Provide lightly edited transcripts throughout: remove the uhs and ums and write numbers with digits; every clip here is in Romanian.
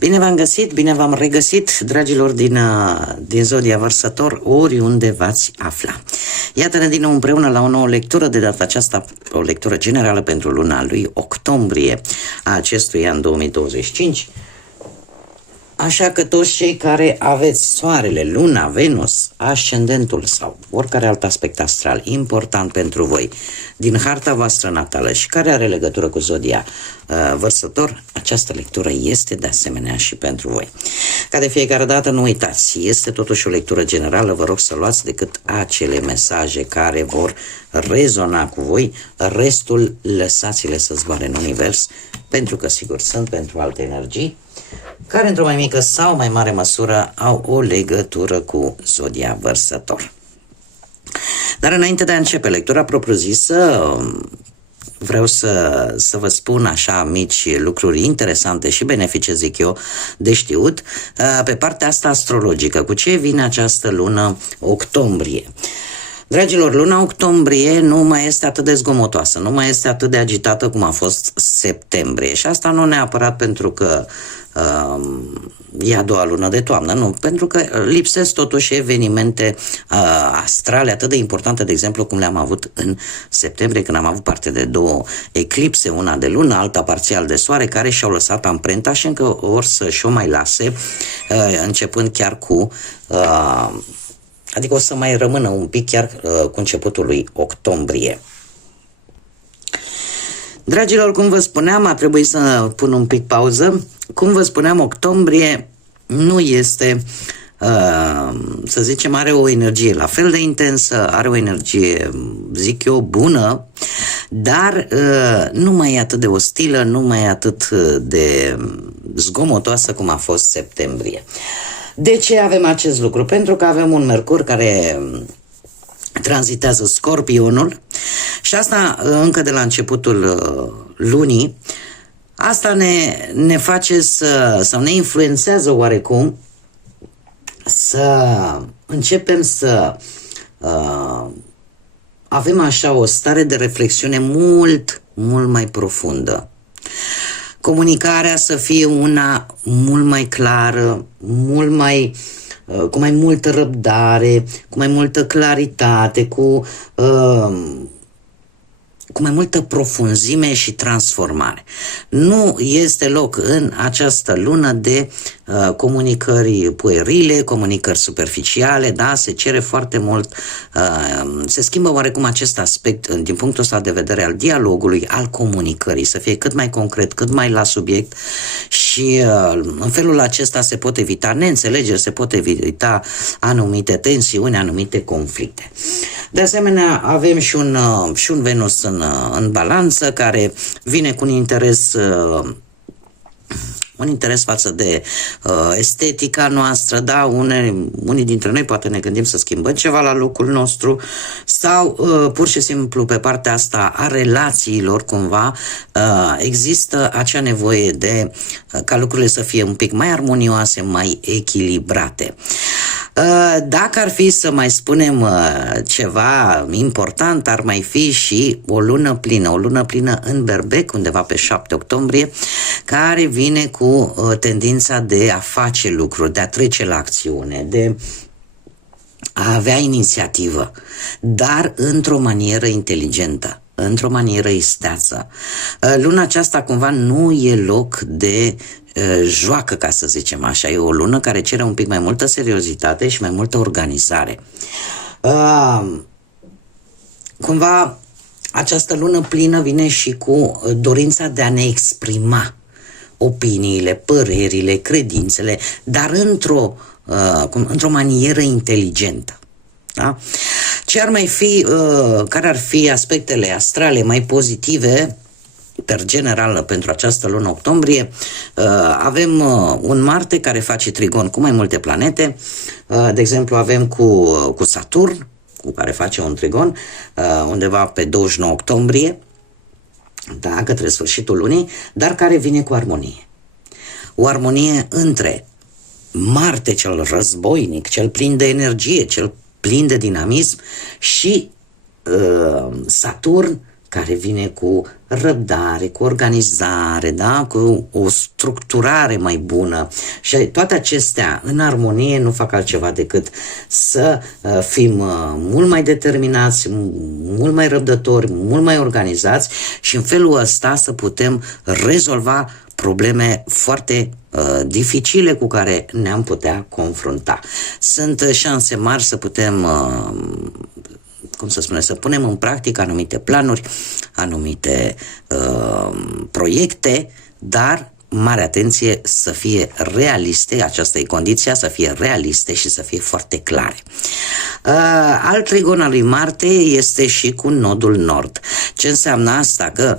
Bine v-am găsit, bine v-am regăsit, dragilor din Zodia Vărsător, oriunde v-ați afla. Iată-ne din nou împreună la o nouă lectură, de data aceasta o lectură generală pentru luna lui octombrie a acestui an 2025. Așa că toți cei care aveți soarele, luna, Venus, ascendentul sau oricare alt aspect astral important pentru voi din harta voastră natală și care are legătură cu Zodia Vărsător, această lectură este de asemenea și pentru voi. Ca de fiecare dată, nu uitați, este totuși o lectură generală, vă rog să luați decât acele mesaje care vor rezona cu voi, restul lăsați-le să zboare în univers, pentru că sigur sunt pentru alte energii care într-o mai mică sau mai mare măsură au o legătură cu Zodia Vărsător. Dar înainte de a începe lectura propriu-zisă, vreau să vă spun așa mici lucruri interesante și benefice, zic eu, de știut pe partea asta astrologică. Cu ce vine această lună octombrie? Dragilor, luna octombrie nu mai este atât de zgomotoasă, nu mai este atât de agitată cum a fost septembrie. Și asta nu neapărat pentru că e a doua lună de toamnă, nu, pentru că lipsesc totuși evenimente astrale atât de importante, de exemplu, cum le-am avut în septembrie, când am avut parte de două eclipse, una de lună, alta parțial de soare, care și-au lăsat amprenta și încă or să-și o mai lase, începând chiar cu... adică o să mai rămână un pic chiar cu începutul lui octombrie. Dragilor, cum vă spuneam, a trebuit să pun un pic pauză. Cum vă spuneam, octombrie nu este, să zicem, are o energie la fel de intensă, are o energie, zic eu, bună, dar nu mai e atât de ostilă, nu mai e atât de zgomotoasă cum a fost septembrie. De ce avem acest lucru? Pentru că avem un Mercur care tranzitează Scorpionul și asta încă de la începutul lunii. Asta ne face sau ne influențează oarecum să începem să avem așa o stare de reflexiune mult mai profundă. Comunicarea să fie una mult mai clară, cu mai multă răbdare, cu mai multă claritate, cu mai multă profunzime și transformare. Nu este loc în această lună de comunicări puerile, comunicări superficiale, da, se cere foarte mult, se schimbă oarecum acest aspect din punctul ăsta de vedere al dialogului, al comunicării, să fie cât mai concret, cât mai la subiect și în felul acesta se pot evita neînțelegeri, se pot evita anumite tensiuni, anumite conflicte. De asemenea, avem și un Venus în balanță care vine cu un interes față de estetica noastră, da, unii dintre noi poate ne gândim să schimbăm ceva la locul nostru sau pur și simplu pe partea asta a relațiilor cumva există acea nevoie de ca lucrurile să fie un pic mai armonioase, mai echilibrate. Dacă ar fi să mai spunem ceva important, ar mai fi și o lună plină în Berbec, undeva pe 7 octombrie, care vine cu tendința de a face lucruri, de a trece la acțiune, de a avea inițiativă, dar într-o manieră inteligentă, într-o manieră isteață. Luna aceasta cumva nu e loc de joacă, ca să zicem așa. E o lună care cere un pic mai multă seriozitate și mai multă organizare. Cumva această lună plină vine și cu dorința de a ne exprima opiniile, părerile, credințele, dar într-o manieră inteligentă. Da? Ce ar mai fi, care ar fi aspectele astrale mai pozitive per general pentru această lună octombrie? Avem un Marte care face trigon cu mai multe planete, de exemplu avem cu Saturn, cu care face un trigon undeva pe 29 octombrie, da, către sfârșitul lunii, dar care vine cu armonie. O armonie între Marte, cel războinic, cel plin de energie, cel plin de dinamism, și Saturn, care vine cu răbdare, cu organizare, da? Cu o structurare mai bună. Și toate acestea în armonie nu fac altceva decât să fim mult mai determinați, mult mai răbdători, mult mai organizați și în felul ăsta să putem rezolva probleme foarte dificile cu care ne-am putea confrunta. Sunt șanse mari să putem să punem în practică anumite planuri, anumite proiecte, dar mare atenție să fie realiste, aceasta e condiția, să fie realiste și să fie foarte clare. Alt trigon al lui Marte este și cu nodul nord. Ce înseamnă asta? Că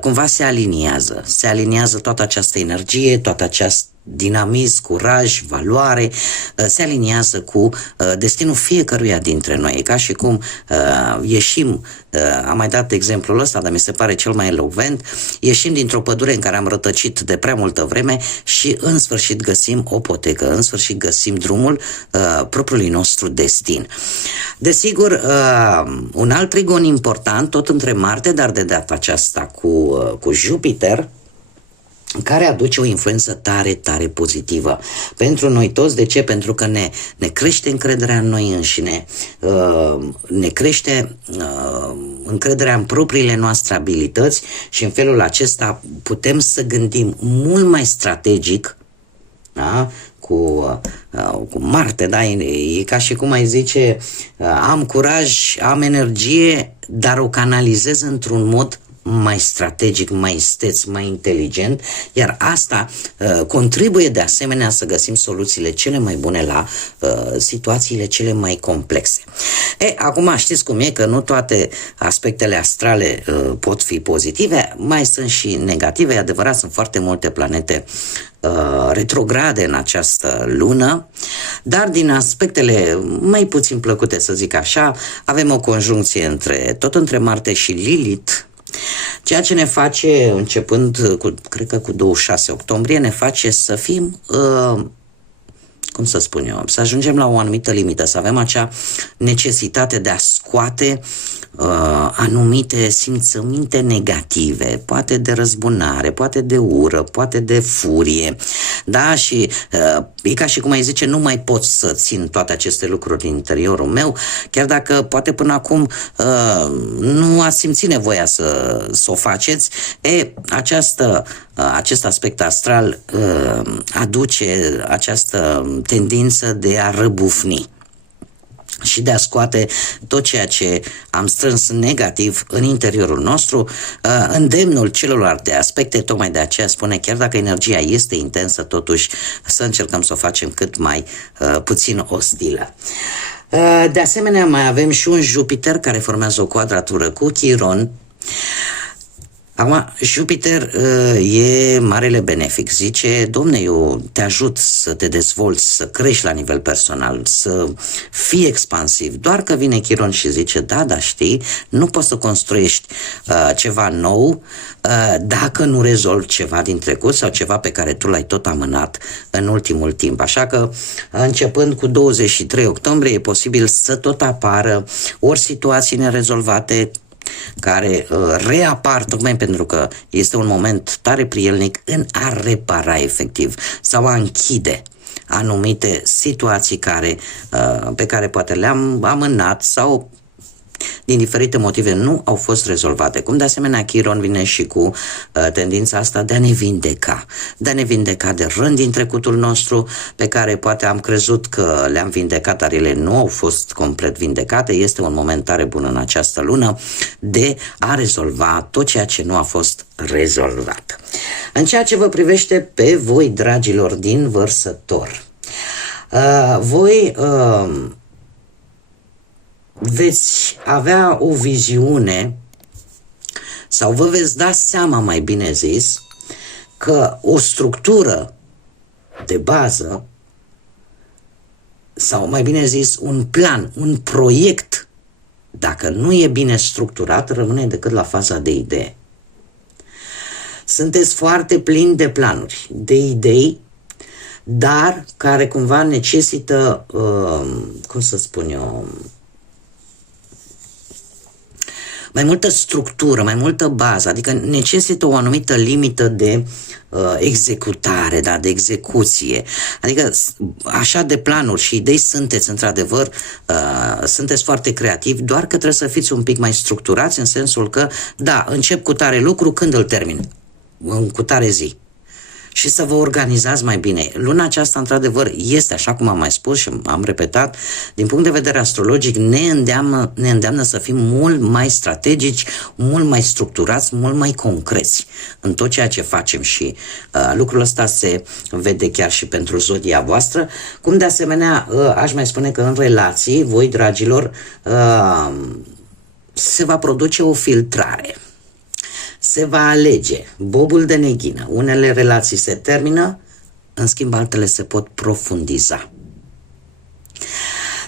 cumva se aliniază toată această energie, toată această dinamism, curaj, valoare, se aliniază cu destinul fiecăruia dintre noi. E ca și cum ieșim, am mai dat exemplul ăsta, dar mi se pare cel mai elocvent, ieșim dintr-o pădure în care am rătăcit de prea multă vreme și în sfârșit găsim o potecă, în sfârșit găsim drumul propriului nostru destin. Desigur, un alt trigon important, tot între Marte, dar de data aceasta cu Jupiter, care aduce o influență tare, tare pozitivă pentru noi toți. De ce? Pentru că ne crește încrederea în noi înșine, ne crește încrederea în propriile noastre abilități și în felul acesta putem să gândim mult mai strategic, da? Cu Marte, da? E ca și cum ai zice, am curaj, am energie, dar o canalizez într-un mod mai strategic, mai isteț, mai inteligent, iar asta contribuie de asemenea să găsim soluțiile cele mai bune la situațiile cele mai complexe. Acum știți cum e, că nu toate aspectele astrale pot fi pozitive, mai sunt și negative. E adevărat, sunt foarte multe planete retrograde în această lună, dar din aspectele mai puțin plăcute, să zic așa, avem o conjuncție tot între Marte și Lilith, ceea ce ne face, începând cred că cu 26 octombrie, ne face să fim, să ajungem la o anumită limită, să avem acea necesitate de a scoate anumite simțăminte negative, poate de răzbunare, poate de ură, poate de furie, da? Și e ca și cum ai zice, nu mai pot să țin toate aceste lucruri în interiorul meu, chiar dacă poate până acum nu ați simțit nevoia să o faceți. Acest aspect astral aduce această tendință de a răbufni și de a scoate tot ceea ce am strâns negativ în interiorul nostru. Îndemnul celorlalte aspecte, tocmai de aceea spune, chiar dacă energia este intensă, totuși să încercăm să o facem cât mai puțin ostilă. De asemenea, mai avem și un Jupiter care formează o quadratură cu Chiron. Acum, Jupiter e marele benefic. Zice, domne, eu te ajut să te dezvolți, să crești la nivel personal, să fii expansiv. Doar că vine Chiron și zice, da, știi, nu poți să construiești ceva nou dacă nu rezolvi ceva din trecut sau ceva pe care tu l-ai tot amânat în ultimul timp. Așa că, începând cu 23 octombrie, e posibil să tot apară ori situații nerezolvate care reapar tocmai pentru că este un moment tare prielnic în a repara efectiv sau a închide anumite situații pe care poate le-am amânat sau din diferite motive nu au fost rezolvate. Cum de asemenea Chiron vine și cu tendința asta de a ne vindeca. De a ne vindeca de rând din trecutul nostru pe care poate am crezut că le-am vindecat, dar ele nu au fost complet vindecate. Este un moment tare bun în această lună de a rezolva tot ceea ce nu a fost rezolvat. În ceea ce vă privește pe voi, dragilor din Vărsător, voi veți avea o viziune sau vă veți da seama, mai bine zis, că o structură de bază sau mai bine zis un plan, un proiect, dacă nu e bine structurat, rămâne decât la faza de idee. Sunteți foarte plini de planuri, de idei, dar care cumva necesită, mai multă structură, mai multă bază, adică necesită o anumită limită de executare, da, de execuție. Adică așa de planuri și idei sunteți, într-adevăr, sunteți foarte creativi, doar că trebuie să fiți un pic mai structurați în sensul că, da, încep cu tare lucru, când îl termin? Cu tare zi. Și să vă organizați mai bine. Luna aceasta, într-adevăr, este, așa cum am mai spus și am repetat, din punct de vedere astrologic, ne îndeamnă să fim mult mai strategici, mult mai structurați, mult mai concreți în tot ceea ce facem și lucrul ăsta se vede chiar și pentru zodia voastră. Cum de asemenea, aș mai spune că în relații, voi, dragilor, se va produce o filtrare. Se va alege bobul de neghină. Unele relații se termină, în schimb altele se pot profundiza.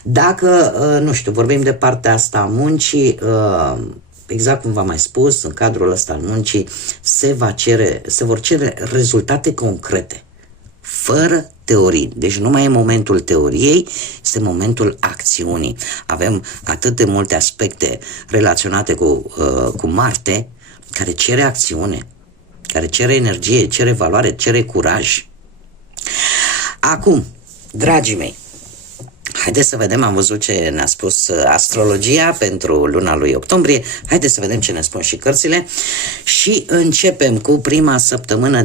Dacă, nu știu, vorbim de partea asta a muncii, exact cum v-am mai spus, în cadrul ăsta al muncii se vor cere rezultate concrete, fără teorii. Deci nu mai e momentul teoriei, este momentul acțiunii. Avem atât de multe aspecte relaționate cu Marte, care cere acțiune, care cere energie, cere valoare, cere curaj. Acum, dragii mei, haideți să vedem, am văzut ce ne-a spus astrologia pentru luna lui octombrie, haideți să vedem ce ne spun și cărțile și începem cu prima săptămână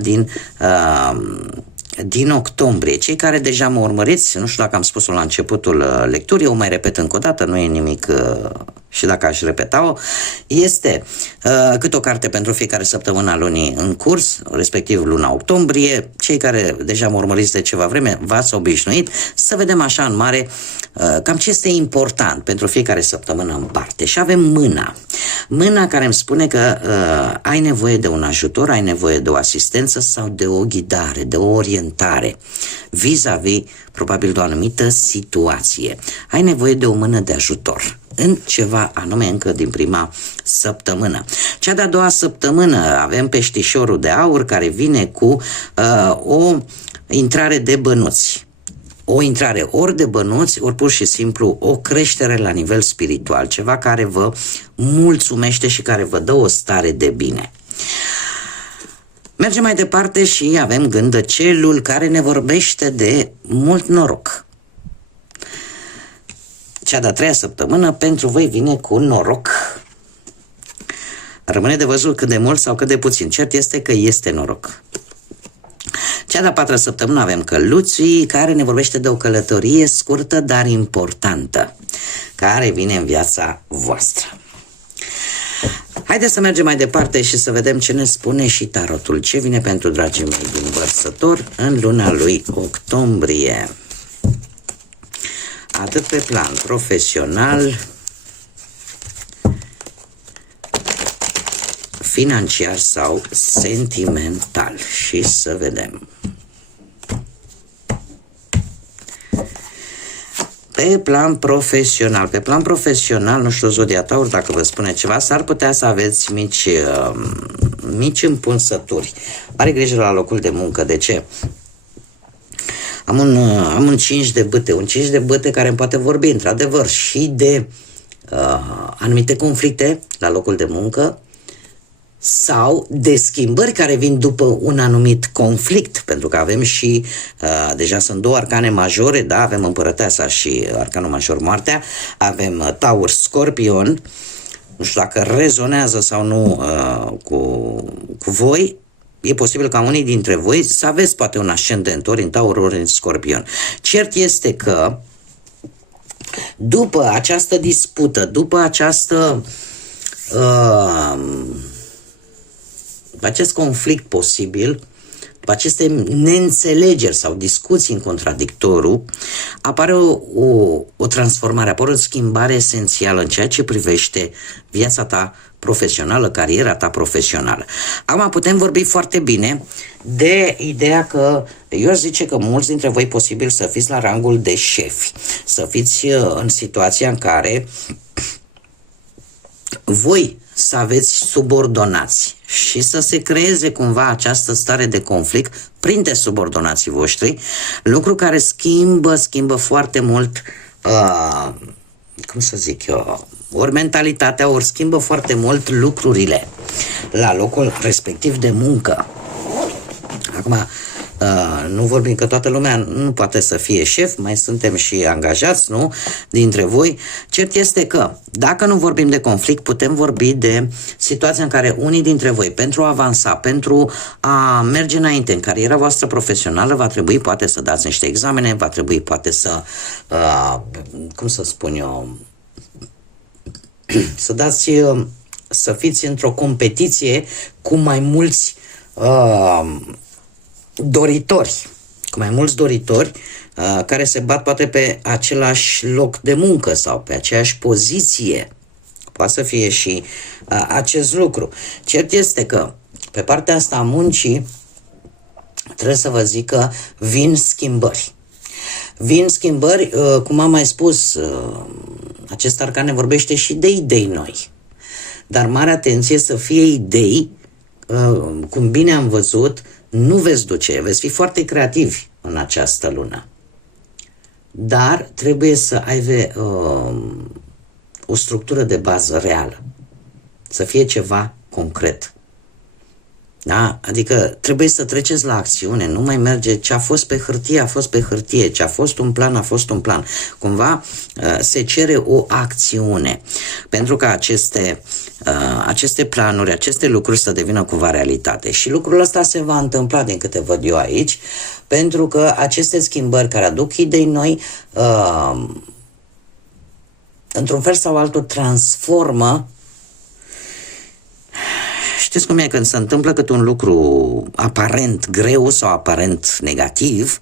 din octombrie. Cei care deja mă urmăriți, nu știu dacă am spus-o la începutul lecturii, o mai repet încă o dată, nu e nimic și dacă aș repeta-o, este câte o carte pentru fiecare săptămână a lunii în curs, respectiv luna octombrie. Cei care deja mă urmăriți de ceva vreme, v-ați obișnuit să vedem așa în mare cam ce este important pentru fiecare săptămână în parte. Și avem mâna care îmi spune că ai nevoie de un ajutor, ai nevoie de o asistență sau de o ghidare, de o orientare vis-a-vis probabil de o anumită situație. Ai nevoie de o mână de ajutor în ceva anume încă din prima săptămână. Cea de-a doua săptămână avem peștișorul de aur care vine cu o intrare de bănuți. O intrare ori de bănuți, ori pur și simplu o creștere la nivel spiritual, ceva care vă mulțumește și care vă dă o stare de bine. Mergem mai departe și avem gândăcelul care ne vorbește de mult noroc. Cea de-a treia săptămână pentru voi vine cu noroc. Rămâne de văzut cât de mult sau cât de puțin. Cert este că este noroc. Cea de-a patra săptămână avem căluții care ne vorbește de o călătorie scurtă, dar importantă, care vine în viața voastră. Haideți să mergem mai departe și să vedem ce ne spune și tarotul. Ce vine pentru dragii mei din Vărsător în luna lui octombrie. Atât pe plan profesional, financiar sau sentimental. Și să vedem. Pe plan profesional, nu știu, zodia Taur, dacă vă spune ceva, s-ar putea să aveți mici împunsături. Are grijă la locul de muncă. De ce? Am un 5 de bâte, un 5 de bâte care îmi poate vorbi, într-adevăr, și de anumite conflicte la locul de muncă sau de schimbări care vin după un anumit conflict, pentru că avem și, deja sunt două arcane majore, da, avem Împărăteasa și arcanul major Moartea, avem Taur Scorpion, nu știu dacă rezonează sau nu cu voi. E posibil ca unii dintre voi să aveți poate un ascendent ori în Taur, ori în Scorpion. Cert este că după această dispută, după acest conflict posibil, după aceste neînțelegeri sau discuții în contradictoriu, apare o transformare, apare o schimbare esențială în ceea ce privește viața ta profesională, cariera ta profesională. Acum putem vorbi foarte bine de ideea că eu aș zice că mulți dintre voi posibil să fiți la rangul de șefi, să fiți în situația în care voi să aveți subordonați și să se creeze cumva această stare de conflict printre subordonații voștri, lucru care schimbă foarte mult cum să zic eu, ori mentalitatea, ori schimbă foarte mult lucrurile la locul respectiv de muncă. Acum, nu vorbim că toată lumea nu poate să fie șef, mai suntem și angajați, nu? Dintre voi. Cert este că, dacă nu vorbim de conflict, putem vorbi de situația în care unii dintre voi, pentru a avansa, pentru a merge înainte în cariera voastră profesională, va trebui poate să dați niște examene, va trebui poate să, cum să spun eu, să dați, să fiți într-o competiție cu mai mulți doritori, cu mai mulți doritori care se bat poate pe același loc de muncă sau pe aceeași poziție. Poate să fie și acest lucru. Cert este că pe partea asta a muncii trebuie să vă zic că vin schimbări. Vin schimbări, cum am mai spus, acest arcan ne vorbește și de idei noi. Dar mare atenție să fie idei, cum bine am văzut, nu veți duce, veți fi foarte creativi în această lună. Dar trebuie să aibă o structură de bază reală. Să fie ceva concret. Da? Adică trebuie să treceți la acțiune, nu mai merge ce a fost pe hârtie, a fost pe hârtie, ce a fost un plan, a fost un plan. Cumva se cere o acțiune pentru că aceste planuri, aceste lucruri să devină cumva realitate. Și lucrul ăsta se va întâmpla din câte văd eu aici, pentru că aceste schimbări care aduc idei noi, într-un fel sau altul transformă. Știți cum e când se întâmplă cât un lucru aparent greu sau aparent negativ,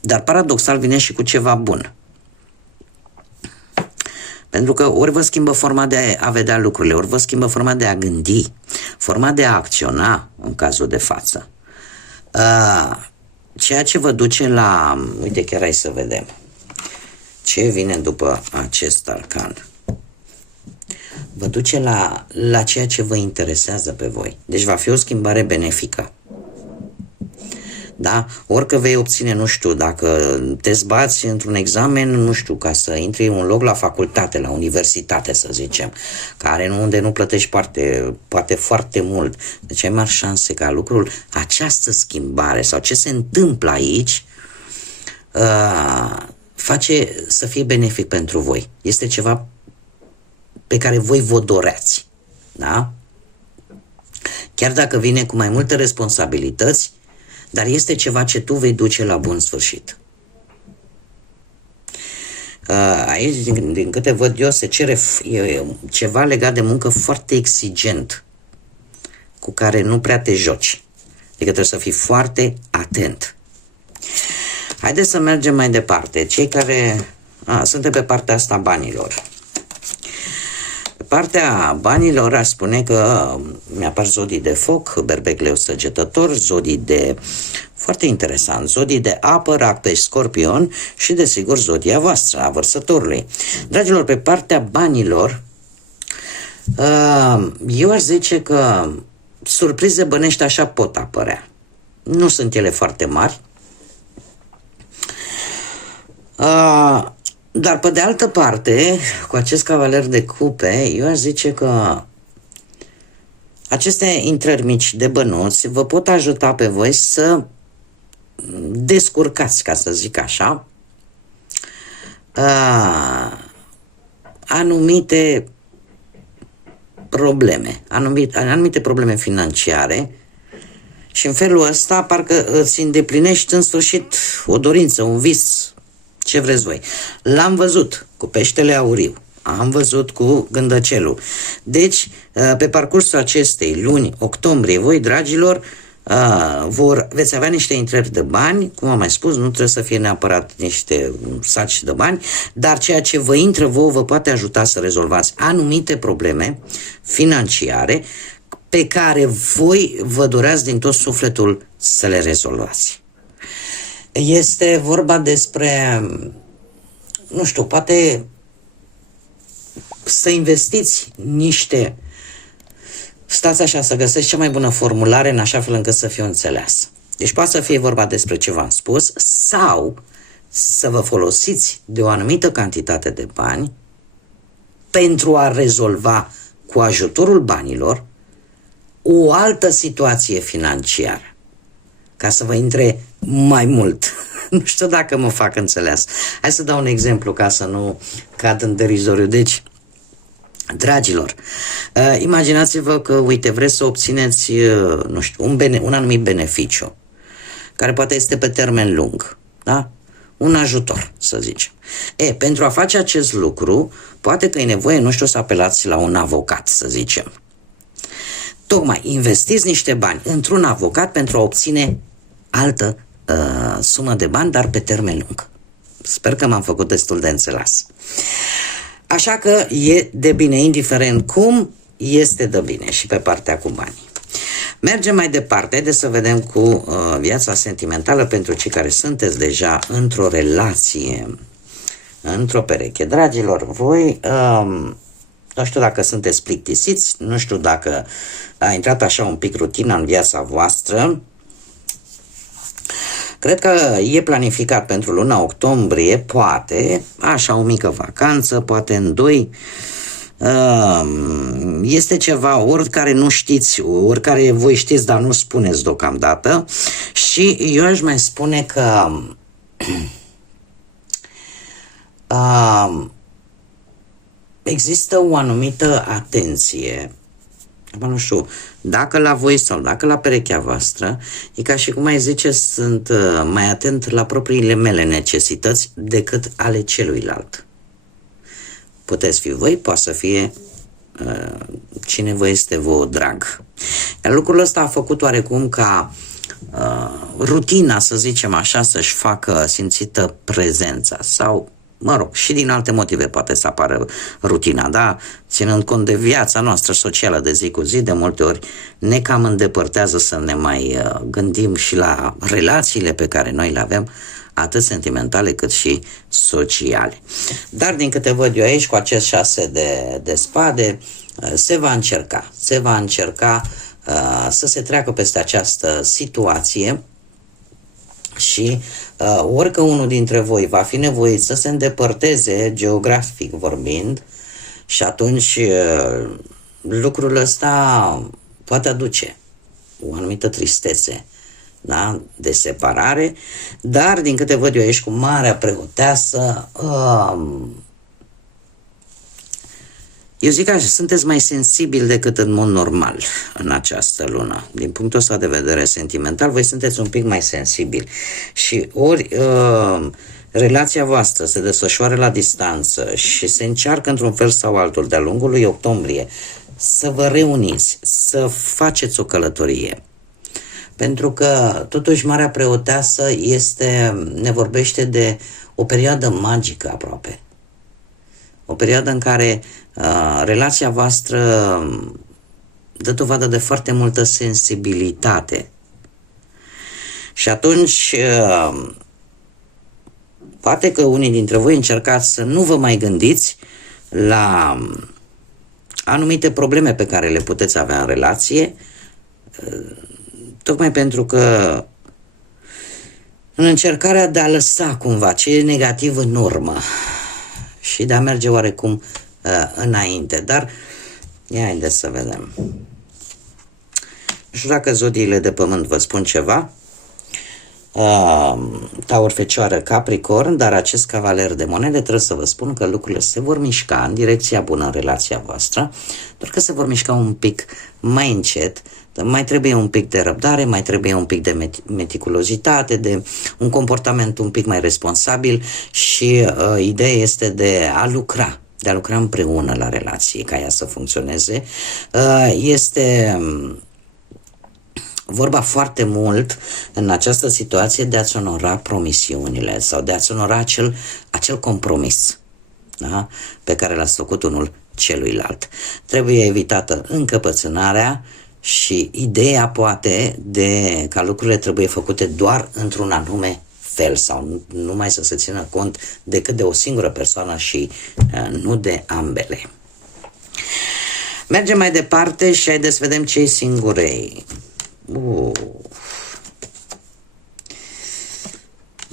dar paradoxal vine și cu ceva bun. Pentru că ori vă schimbă forma de a vedea lucrurile, ori vă schimbă forma de a gândi, forma de a acționa în cazul de față. Ceea ce vă duce la... Uite, chiar hai să vedem. Ce vine după acest arcan? Vă duce la ceea ce vă interesează pe voi. Deci va fi o schimbare benefică. Da? Orică vei obține, nu știu, dacă te zbați într-un examen, nu știu, ca să intri un loc la facultate, la universitate, să zicem, unde nu plătești poate foarte mult. Deci ai mari șanse ca lucrul, această schimbare sau ce se întâmplă aici, face să fie benefic pentru voi. Este ceva pe care voi vă doreați. Da? Chiar dacă vine cu mai multe responsabilități, dar este ceva ce tu vei duce la bun sfârșit. Aici, din câte văd eu, se cere ceva legat de muncă foarte exigent, cu care nu prea te joci. Adică trebuie să fii foarte atent. Haideți să mergem mai departe. Cei care suntem pe partea asta a banilor. Pe partea banilor aș spune că mi-apar zodii de foc, berbec, leu, săgetător, zodii de, foarte interesant, zodii de apă, rac, pești, scorpion și desigur zodia voastră, a vărsătorului. Dragilor, pe partea banilor, eu aș zice că surprize bănești așa pot apărea. Nu sunt ele foarte mari. Dar pe de altă parte, cu acest cavaler de cupe, eu aș zice că aceste intrări mici de bănuți vă pot ajuta pe voi să descurcați, ca să zic așa, anumite probleme, anumite probleme financiare și în felul ăsta parcă îți îndeplinești în sfârșit o dorință, un vis, ce vreți voi. L-am văzut cu peștele auriu, am văzut cu gândăcelul. Deci, pe parcursul acestei luni, octombrie, voi, dragilor, veți avea niște intrări de bani, cum am mai spus, nu trebuie să fie neapărat niște saci de bani, dar ceea ce vă intră vouă vă poate ajuta să rezolvați anumite probleme financiare pe care voi vă doreați din tot sufletul să le rezolvați. Este vorba despre, nu știu, poate să investiți niște, stați așa, să găsești cea mai bună formulare în așa fel încât să fie înțeleasă. Deci poate să fie vorba despre ce v-am spus sau să vă folosiți de o anumită cantitate de bani pentru a rezolva cu ajutorul banilor o altă situație financiară. Ca să vă intre mai mult. Nu știu dacă mă fac înțeles. Hai să dau un exemplu ca să nu cad în derizoriu. Deci, dragilor, imaginați-vă că, uite, vreți să obțineți, nu știu, un anumit beneficiu, care poate este pe termen lung, da? Un ajutor, să zicem. Pentru a face acest lucru, poate că e nevoie, nu știu, să apelați la un avocat, să zicem. Tocmai investiți niște bani într-un avocat pentru a obține altă sumă de bani, dar pe termen lung. Sper că m-am făcut destul de înțeles. Așa că e de bine, indiferent cum, este de bine și pe partea cu banii. Mergem mai departe, de să vedem cu viața sentimentală pentru cei care sunteți deja într-o relație, într-o pereche. Dragilor, voi, nu știu dacă sunteți plictisiți, nu știu dacă a intrat așa un pic rutina în viața voastră. Cred că e planificat pentru luna octombrie, poate, așa o mică vacanță, poate în 2. Este ceva, oricare nu știți, oricare voi știți, dar nu spuneți deocamdată. Și eu aș mai spune că există o anumită atenție, nu știu, dacă la voi sau dacă la perechea voastră, e ca și cum mai zice, sunt mai atent la propriile mele necesități decât ale celuilalt. Puteți fi voi, poate să fie cine vă este vouă drag. Iar lucrul ăsta a făcut oarecum ca rutina, să zicem așa, să-și facă simțită prezența sau, mă rog, și din alte motive poate să apară rutina, da? Ținând cont de viața noastră socială de zi cu zi, de multe ori ne cam îndepărtează să ne mai gândim și la relațiile pe care noi le avem, atât sentimentale cât și sociale. Dar din câte văd eu aici, cu acest 6 de spade, se va încerca să se treacă peste această situație și orică unul dintre voi va fi nevoit să se îndepărteze geografic vorbind și atunci lucrul ăsta poate aduce o anumită tristețe, da? De separare, dar din câte văd eu aici cu Marea Preoteasă, eu zic așa, sunteți mai sensibili decât în mod normal în această lună. Din punctul ăsta de vedere sentimental, voi sunteți un pic mai sensibili și ori relația voastră se desfășoară la distanță și se încearcă într-un fel sau altul de-a lungul lui octombrie să vă reuniți, să faceți o călătorie. Pentru că, totuși, Marea Preoteasă ne vorbește de o perioadă magică aproape. O perioadă în care relația voastră dă dovadă de foarte multă sensibilitate. Și atunci, poate că unii dintre voi încercați să nu vă mai gândiți la anumite probleme pe care le puteți avea în relație, tocmai pentru că în încercarea de a lăsa cumva ce e negativ în urmă și de a merge oarecum înainte. Dar, haideți să vedem. Nu știu dacă zodiile de pământ vă spun ceva. Taur, Fecioară, Capricorn, dar acest cavaler de monede trebuie să vă spun că lucrurile se vor mișca în direcția bună în relația voastră, doar că se vor mișca un pic mai încet, mai trebuie un pic de răbdare, mai trebuie un pic de meticulozitate, de un comportament un pic mai responsabil și ideea este de a lucra împreună la relație ca ea să funcționeze. Este vorba foarte mult în această situație de a-ți onora promisiunile sau de a-ți onora acel compromis, da? Pe care l-ați făcut unul celuilalt. Trebuie evitată încăpățânarea și ideea poate de ca lucrurile trebuie făcute doar într-un anume fel sau numai să se țină cont decât de o singură persoană și nu de ambele. Mergem mai departe și haideți să vedem cei singurei.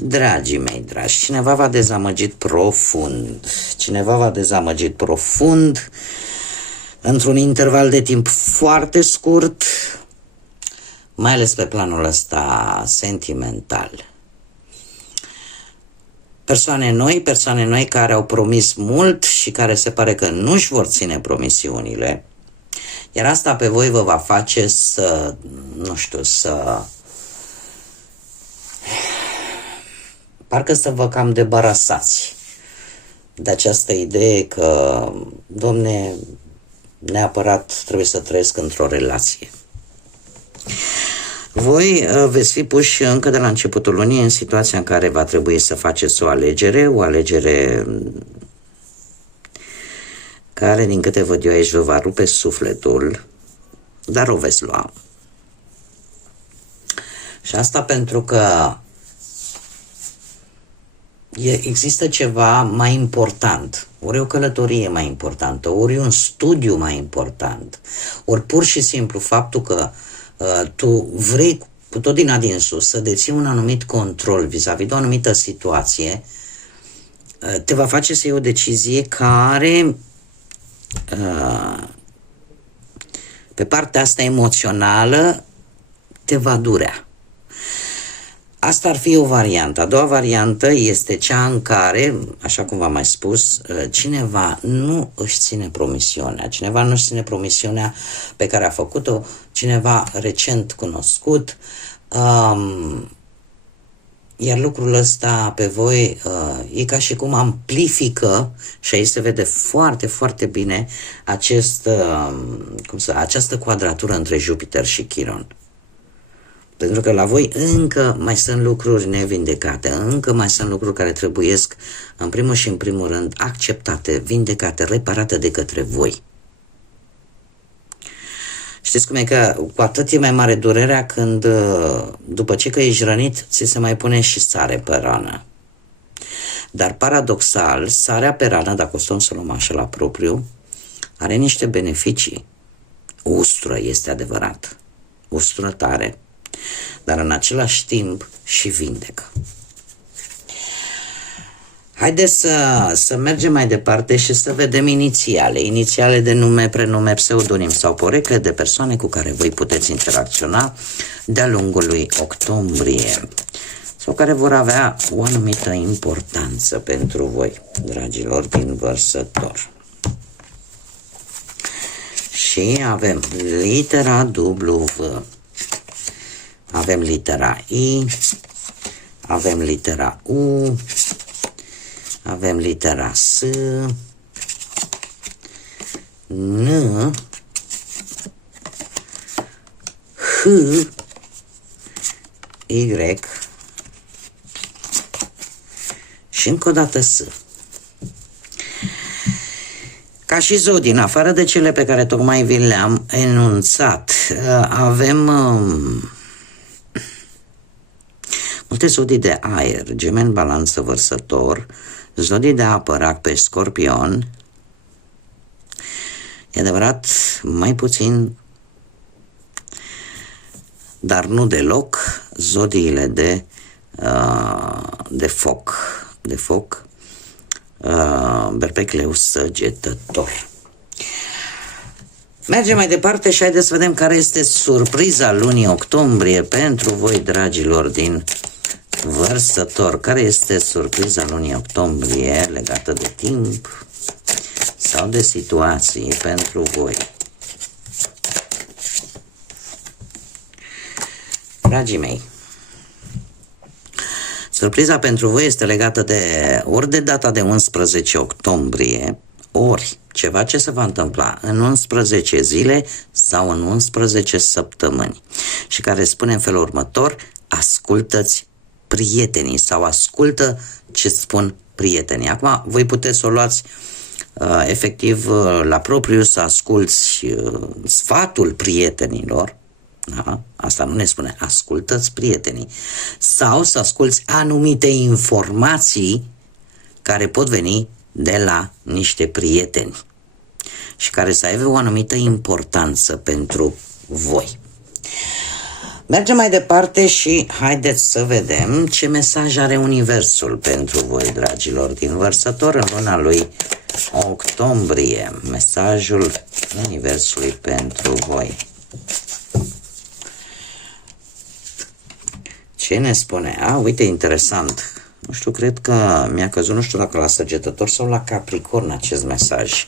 Dragii mei dragi, cineva v-a dezamăgit profund. Cineva v-a dezamăgit profund într-un interval de timp foarte scurt, mai ales pe planul ăsta sentimental. Persoane noi care au promis mult și care se pare că nu-și vor ține promisiunile, iar asta pe voi vă va face să, nu știu, parcă să vă cam debarasați de această idee că, domne, neapărat trebuie să trăiesc într-o relație. Voi veți fi puși încă de la începutul lunii în situația în care va trebui să faceți o alegere care, din câte văd eu aici, vă va rupe sufletul, dar o veți lua. Și asta pentru că există ceva mai important, ori o călătorie mai importantă, ori un studiu mai important, ori pur și simplu faptul că tu vrei cu tot din adinsul să deții un anumit control vis-a-vis de o anumită situație, te va face să iei o decizie care pe partea asta emoțională te va durea. Asta ar fi o variantă. A doua variantă este cea în care, așa cum v-am mai spus, cineva nu își ține promisiunea. Cineva nu își ține promisiunea pe care a făcut-o, cineva recent cunoscut, iar lucrul ăsta pe voi e ca și cum amplifică, și aici se vede foarte, foarte bine această quadratură între Jupiter și Chiron. Pentru că la voi încă mai sunt lucruri nevindecate, încă mai sunt lucruri care trebuiesc, în primul și în primul rând, acceptate, vindecate, reparate de către voi. Știți cum e că cu atât e mai mare durerea când, după ce că ești rănit, ți se mai pune și sare pe rană. Dar paradoxal, sarea pe rană, dacă o stăm să luăm așa la propriu, are niște beneficii. Ustură, este adevărat, ustură tare, dar în același timp și vindecă. Haideți să mergem mai departe și să vedem inițiale de nume, prenume, pseudonim sau porecle de persoane cu care voi puteți interacționa de-a lungul lui octombrie sau care vor avea o anumită importanță pentru voi, dragilor din Vărsător. Și avem litera W, avem litera I, avem litera U, avem litera S, N, H, Y și încă o dată S. Ca și zodii, în afară de cele pe care tocmai vi le-am enunțat, avem multe zodii de aer, Gemeni, Balanță, Vărsător, zodii de apă, Rac, Pești, Scorpion. E adevărat, mai puțin, dar nu deloc, zodiile de foc, Berpecleu, Săgetător. Mergem mai departe și haideți să vedem care este surpriza lunii octombrie pentru voi, dragilor din Vărsător. Care este surpriza lunii octombrie legată de timp sau de situații pentru voi? Dragii mei, surpriza pentru voi este legată de data de 11 octombrie, ori ceva ce se va întâmpla în 11 zile sau în 11 săptămâni și care spune în felul următor: ascultă-ți prietenii sau ascultă ce spun prietenii. Acum voi puteți să o luați efectiv la propriu, să asculți sfatul prietenilor. Da? Asta nu ne spune ascultă-ți prietenii, sau să asculți anumite informații care pot veni de la niște prieteni și care să aibă o anumită importanță pentru voi. Mergem mai departe și haideți să vedem ce mesaj are Universul pentru voi, dragilor, din Vărsător în luna lui octombrie. Mesajul Universului pentru voi. Ce ne spune? Uite, interesant. Nu știu, cred că mi-a căzut, nu știu dacă la Săgetător sau la Capricorn acest mesaj,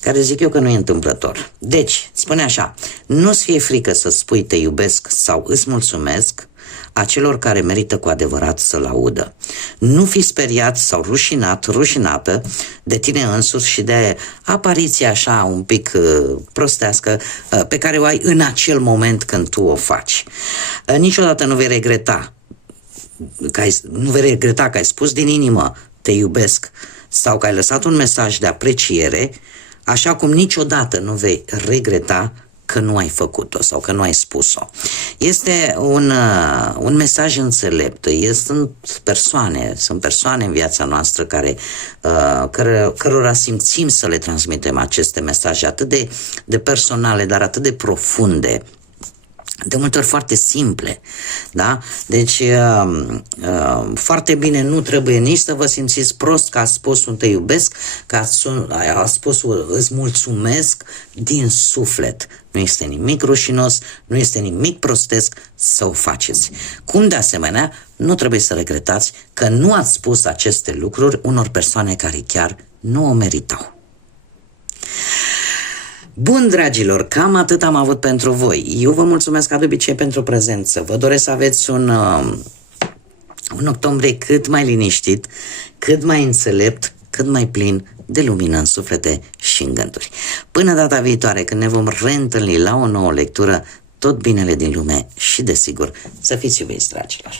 care zic eu că nu e întâmplător. Deci, spune așa: nu-ți fie frică să spui te iubesc sau îți mulțumesc acelor care merită cu adevărat să-l audă. Nu fi speriat sau rușinată de tine însuți și de apariția așa un pic prostească pe care o ai în acel moment când tu o faci. Niciodată nu vei regreta că ai spus din inimă te iubesc sau că ai lăsat un mesaj de apreciere, așa cum niciodată nu vei regreta că nu ai făcut-o sau că nu ai spus-o. Este un mesaj înțelept. Sunt persoane în viața noastră cărora simțim să le transmitem aceste mesaje atât de personale, dar atât de profunde, de multe ori foarte simple, da? Deci foarte bine, nu trebuie nici să vă simțiți prost că ați spus un te iubesc, că ați spus îți mulțumesc din suflet. Nu este nimic rușinos, nu este nimic prostesc să o faceți. Cum de asemenea, nu trebuie să regretați că nu ați spus aceste lucruri unor persoane care chiar nu o meritau. Bun, dragilor, cam atât am avut pentru voi. Eu vă mulțumesc ca de obicei pentru prezență. Vă doresc să aveți un octombrie cât mai liniștit, cât mai înțelept, cât mai plin de lumină în suflete și în gânduri. Până data viitoare, când ne vom reîntâlni la o nouă lectură, tot binele din lume și, desigur, să fiți iubiți, dragilor.